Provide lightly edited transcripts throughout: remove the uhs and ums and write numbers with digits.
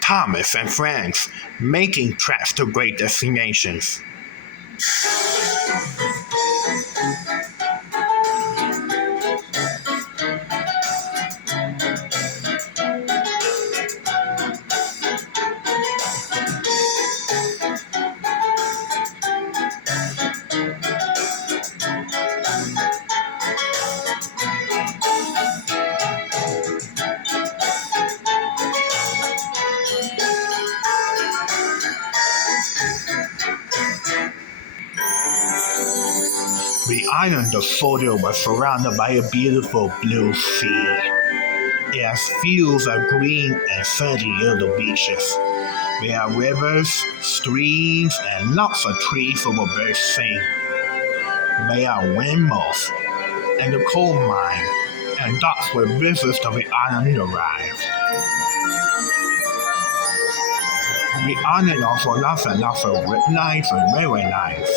Thomas and friends making trips to great destinations. The island of Fodio was surrounded by a beautiful blue sea. It has fields of green and sandy little beaches. There are rivers, streams, and lots of trees for the birds sing. There are windmills and a coal mine, and that's where visitors to the island arrive. The island also lots and lots of zip lines and railway lines.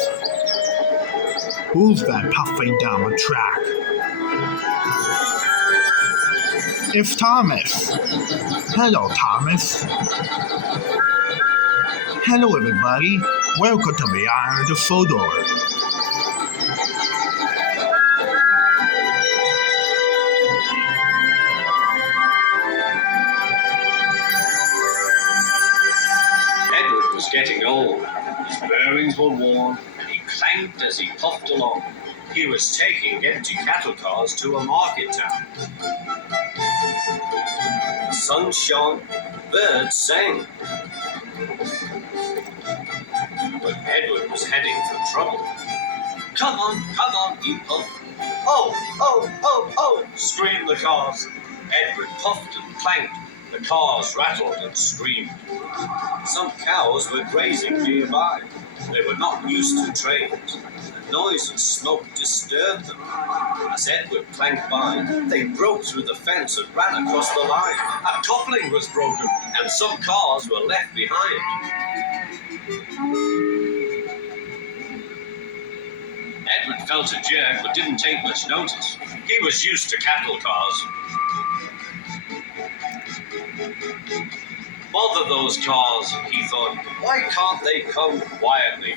Who's that puffing down the track? It's Thomas. Hello, Thomas. Hello, everybody. Welcome to the island of Sodor. Edward was getting old. His bearings were worn, and he clanked as he puffed along. He was taking empty cattle cars to a market town. The sun shone, birds sang. But Edward was heading for trouble. Come on, he puffed. Oh, screamed the cars. Edward puffed and clanked. The cars rattled and screamed. Some cows were grazing nearby. They were not used to trains. The noise and smoke disturbed them. As Edward clanked by, they broke through the fence and ran across the line. A coupling was broken, and some cars were left behind. Edward felt a jerk but didn't take much notice. He was used to cattle cars. Bother those cars, he thought. Why can't they come quietly?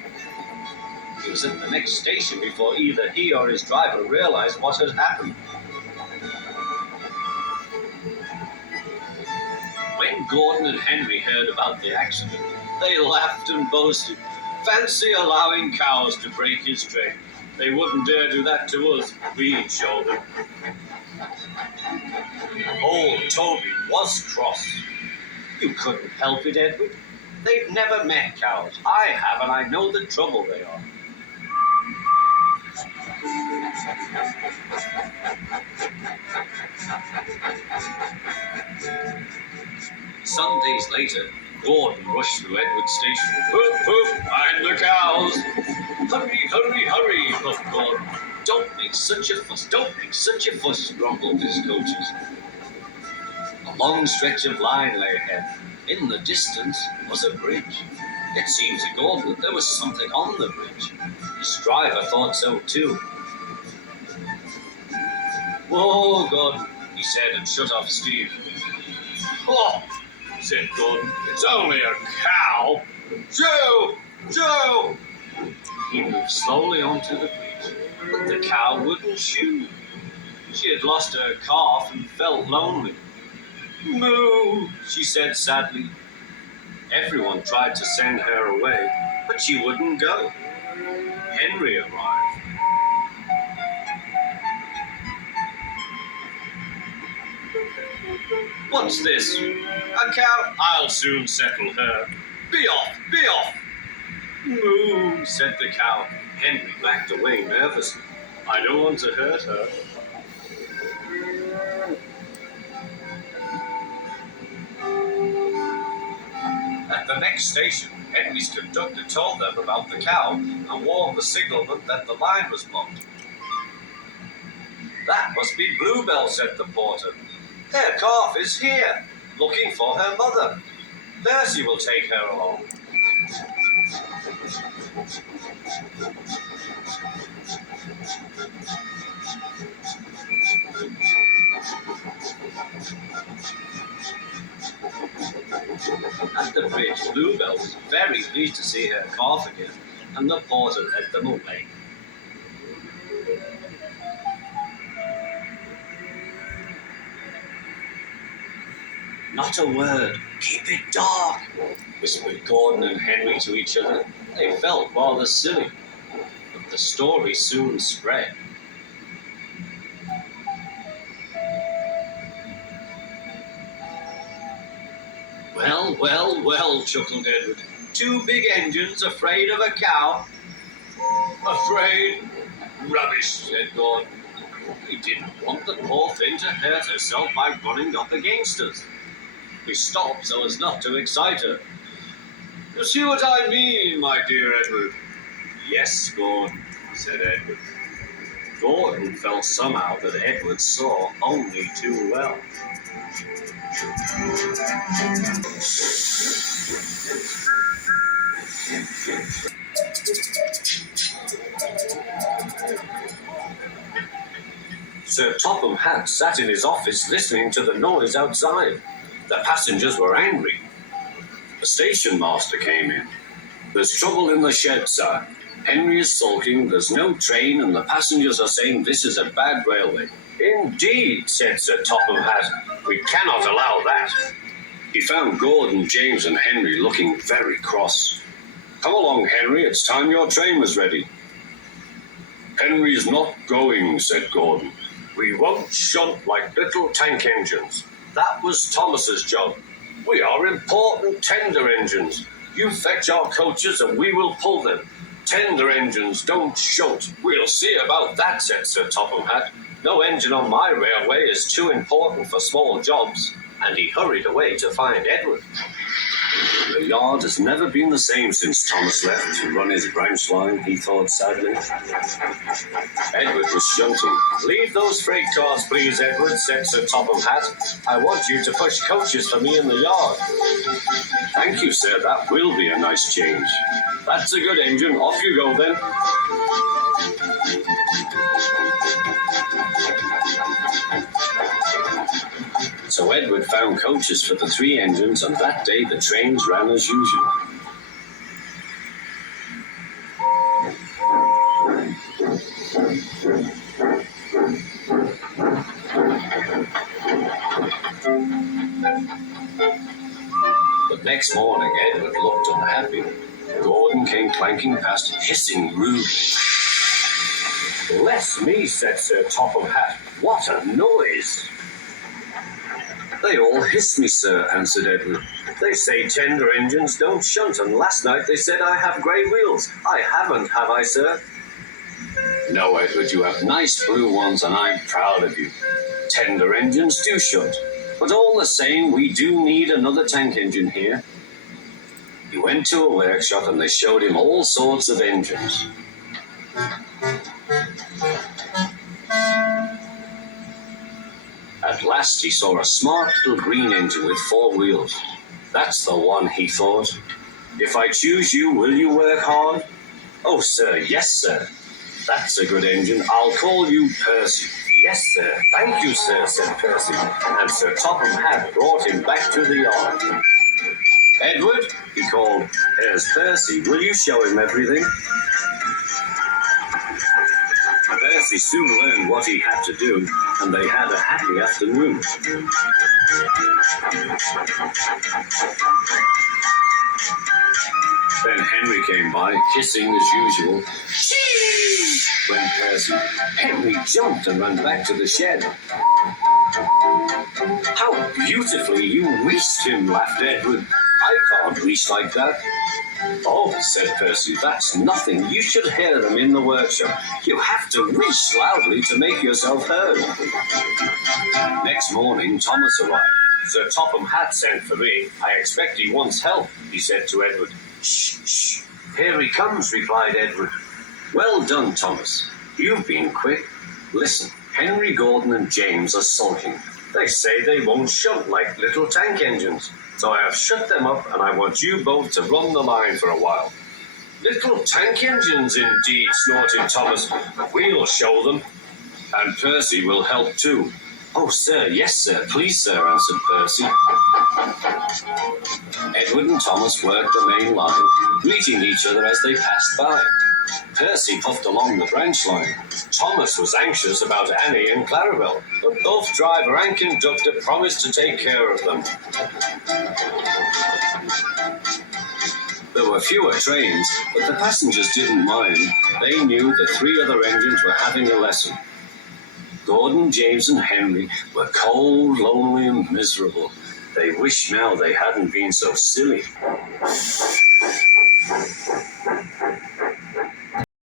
He was at the next station before either he or his driver realized what had happened. When Gordon and Henry heard about the accident, they laughed and boasted. Fancy allowing cows to break his train. They wouldn't dare do that to us. We'd show them. Old Toby was cross. You couldn't help it, Edward. They've never met cows. I have, and I know the trouble they are. Some days later, Gordon rushed through Edward's station. Hoof, hoof, mind the cows. Hurry, puffed Gordon. Don't make such a fuss, grumbled his coaches. A long stretch of line lay ahead. In the distance was a bridge. It seemed to Gordon that there was something on the bridge. His driver thought so too. Whoa, Gordon, he said and shut off steam. Oh, said Gordon, it's only a cow. Joe! He moved slowly onto the bridge, but the cow wouldn't chew. She had lost her calf and felt lonely. Moo, she said sadly. Everyone tried to send her away, but she wouldn't go. Henry arrived. What's this? A cow? I'll soon settle her. Be off! Moo, said the cow. Henry backed away nervously. I don't want to hurt her. At the next station, Henry's conductor told them about the cow and warned the signalman that the line was blocked. That must be Bluebell, said the porter. Their calf is here, looking for her mother. Percy will take her along. enraged Bluebell was very pleased to see her calf again, and the porter led them away. Not a word. Keep it dark, whispered Gordon and Henry to each other. They felt rather silly, but the story soon spread. Well, well, well, chuckled Edward. 2 big engines afraid of a cow? Afraid? Rubbish, said Gordon. We didn't want the poor thing to hurt herself by running up against us. We stopped so as not to excite her. You see what I mean, my dear Edward? Yes, Gordon, said Edward. Gordon felt somehow that Edward saw only too well. Sir Topham Hatt sat in his office listening to the noise outside. The passengers were angry. The station master came in. There's trouble in the shed, sir. Henry is sulking, there's no train, and the passengers are saying this is a bad railway. Indeed, said Sir Topham Hatt. We cannot allow that. He found Gordon, James, and Henry looking very cross. Come along, Henry, it's time your train was ready. Henry's not going, said Gordon. We won't shunt like little tank engines. That was Thomas's job. We are important tender engines. You fetch our coaches and we will pull them. Tender engines don't shunt. We'll see about that, said Sir Topham Hatt. No engine on my railway is too important for small jobs. And he hurried away to find Edward. The yard has never been the same since Thomas left to run his branch line, he thought sadly. Edward was shunting. Leave those freight cars, please, Edward, said Sir Topham Hatt. I want you to push coaches for me in the yard. Thank you, sir, that will be a nice change. That's a good engine. Off you go, then. So Edward found coaches for the 3 engines, and that day the trains ran as usual. But next morning, Edward looked unhappy. Gordon came clanking past, hissing rudely. Bless me, said Sir Topham Hatt. What a noise! They all hiss me, sir, answered Edward. They say tender engines don't shunt, and last night they said I have grey wheels. I haven't, have I, sir? No, Edward, you have nice blue ones, and I'm proud of you. Tender engines do shunt, but all the same, we do need another tank engine here. He went to a workshop, and they showed him all sorts of engines. At last he saw a smart little green engine with 4 wheels. That's the one, he thought. If I choose you, will you work hard? Oh, sir, yes, sir. That's a good engine. I'll call you Percy. Yes, sir. Thank you, sir, said Percy. And Sir Topham Hatt brought him back to the yard. Edward, he called, there's Percy. Will you show him everything? Percy soon learned what he had to do, and they had a happy afternoon. Then Henry came by, hissing as usual. Chee! Went Percy. Henry jumped and ran back to the shed. How beautifully you wheezed him, laughed Edward. I can't wheeze like that. Oh, said Percy, that's nothing. You should hear them in the workshop. You have to wheeze loudly to make yourself heard. Next morning, Thomas arrived. Sir Topham Hatt sent for me. I expect he wants help, he said to Edward. Shh, shh. Here he comes, replied Edward. Well done, Thomas. You've been quick. Listen, Henry, Gordon, and James are sulking. They say they won't shunt like little tank engines. So I have shut them up, and I want you both to run the line for a while. Little tank engines, indeed, snorted Thomas. We'll show them. And Percy will help too. Oh, sir, yes, sir, please, sir, answered Percy. Edward and Thomas worked the main line, greeting each other as they passed by. Percy puffed along the branch line. Thomas was anxious about Annie and Clarabel, but both driver and conductor promised to take care of them. There were fewer trains, but the passengers didn't mind. They knew the three other engines were having a lesson. Gordon, James, and Henry were cold, lonely, and miserable. They wished now they hadn't been so silly.